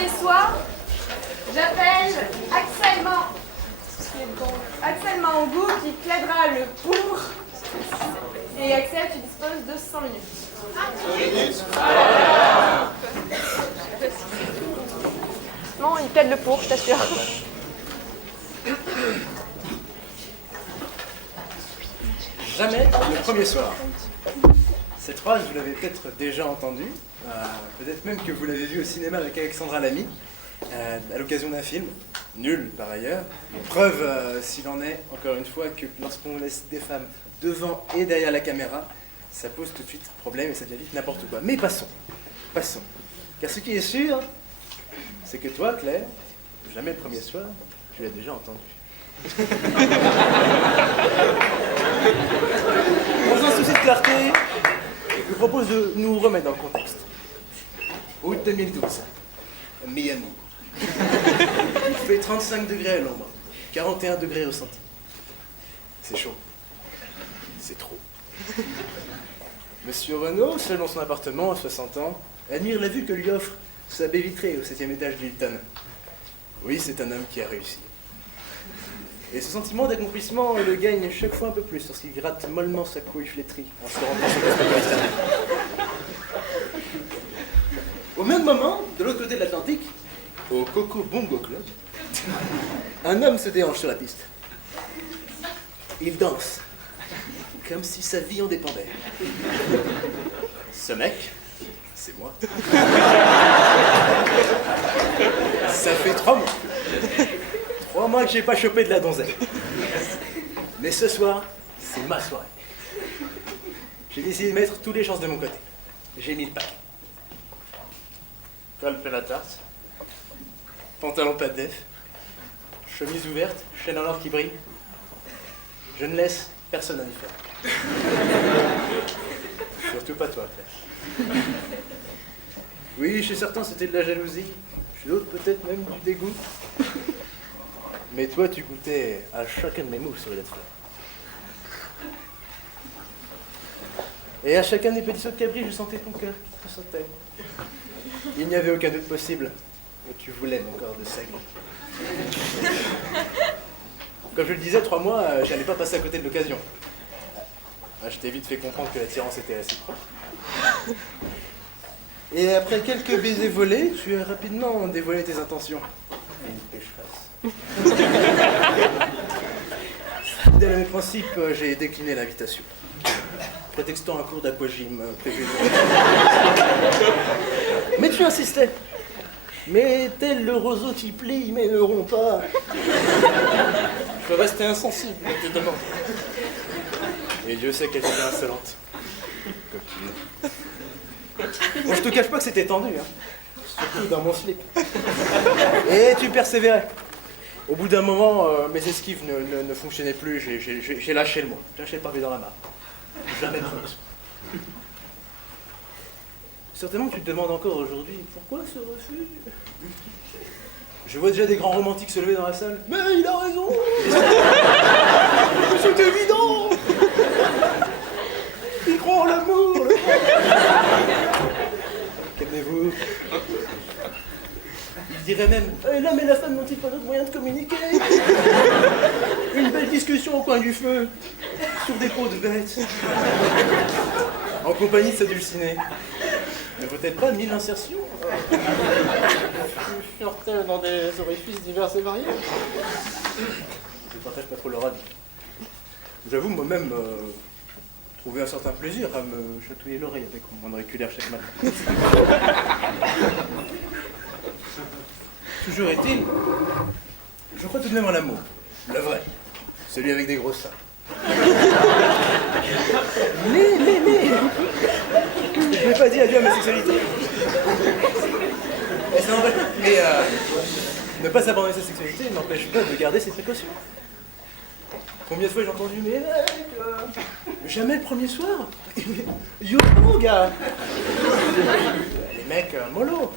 premier soir, j'appelle Axel Mangou qui plaidera le pour. Et Axel, tu disposes de 100 minutes. Non, il plaide le pour, je t'assure. Jamais le premier soir. Cette phrase, vous l'avez peut-être déjà entendue, peut-être même que vous l'avez vue au cinéma avec Alexandra Lamy, à l'occasion d'un film, nul par ailleurs. Preuve, s'il en est, encore une fois, que lorsqu'on laisse des femmes devant et derrière la caméra, ça pose tout de suite problème et ça devient vite n'importe quoi. Mais passons. Car ce qui est sûr, c'est que toi, Claire, jamais le premier soir, tu l'as déjà entendu. Dans un souci de clarté, je vous propose de nous remettre dans le contexte. Août 2012, Miami. Il fait 35 degrés à l'ombre, 41 degrés au centime. C'est chaud. C'est trop. Monsieur Renault, seul dans son appartement à 60 ans, admire la vue que lui offre sa baie vitrée au 7e étage de Hilton. Oui, c'est un homme qui a réussi. Et ce sentiment d'accomplissement le gagne chaque fois un peu plus lorsqu'il gratte mollement sa couille flétrie en se rendant sur le cosmopolitain. Au même moment, de l'autre côté de l'Atlantique, au Coco Bongo Club, un homme se déhanche sur la piste. Il danse, comme si sa vie en dépendait. Ce mec, c'est moi. Ça fait 3 mois. 3 mois que j'ai pas chopé de la donzelle. Mais ce soir, c'est ma soirée. J'ai décidé de mettre toutes les chances de mon côté. J'ai mis le paquet. Col plein la tarte. Pantalon pas de def. Chemise ouverte, chaîne en or qui brille. Je ne laisse personne indifférent. Surtout pas toi, Claire. Oui, chez certains c'était de la jalousie. Chez d'autres peut-être même du dégoût. Mais toi, tu goûtais à chacun de mes moves sur les fleurs. Et à chacun des petits sauts de cabri, je sentais ton cœur qui tressentait. Il n'y avait aucun doute possible, mais tu voulais mon corps de seigle. Comme je le disais, 3 mois, j'allais pas passer à côté de l'occasion. Je t'ai vite fait comprendre que l'attirance était réciproque. Et après quelques baisers volés, tu as rapidement dévoilé tes intentions. Et une pêche-face. Fidèle à mes principes, j'ai décliné l'invitation, prétextant un cours d'aquagym prévu. Mais tu insistais. Mais tel le roseau qui plie, ils mèneront pas. Je peux rester insensible à tes demandes. Et Dieu sait qu'elle était insolente. Coquine. Bon, je te cache pas que c'était tendu, hein. Surtout dans mon slip. Et tu persévérais. Au bout d'un moment, mes esquives ne fonctionnaient plus, j'ai lâché le mot. J'ai lâché le pavé dans la mare. Jamais de premier soir. Certainement tu te demandes encore aujourd'hui, pourquoi ce refus? Je vois déjà des grands romantiques se lever dans la salle. Mais il a raison. C'est évident. Ils croient en l'amour. Calmez-vous. Il dirait même, l'homme et la femme n'ont-ils pas d'autre moyen de communiquer? Une belle discussion au coin du feu, sur des peaux de bêtes, en compagnie de sa dulcinée. Ne vaut-elle pas 1000 insertions? Furent-elles dans des orifices divers et variés? Je ne partage pas trop leur avis. J'avoue moi-même trouver un certain plaisir à me chatouiller l'oreille avec mon auriculaire chaque matin. Toujours est-il, je crois tout de même en l'amour, le vrai, celui avec des gros seins. Mais, je n'ai pas dit adieu à ma sexualité. Mais ne pas abandonner sa sexualité n'empêche pas de garder ses précautions. Combien de fois j'ai entendu, mais jamais le premier soir. Yo, gars. Les mecs, mollo.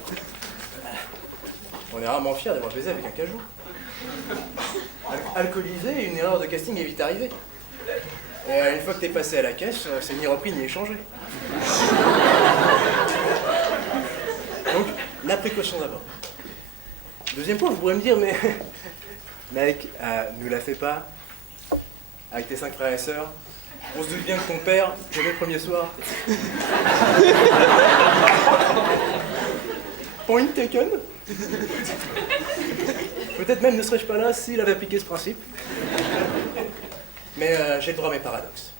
On est rarement fiers d'avoir baisé avec un cajou. Alcoolisé, une erreur de casting est vite arrivée. Et une fois que t'es passé à la caisse, c'est ni repris ni échangé. Donc, la précaution d'abord. Deuxième point, vous pourrez me dire, mais mec, nous la fais pas avec tes 5 frères et sœurs. On se doute bien que ton père, dès le premier soir. Point taken. Peut-être même ne serais-je pas là s'il avait appliqué ce principe. Mais j'ai le droit à mes paradoxes.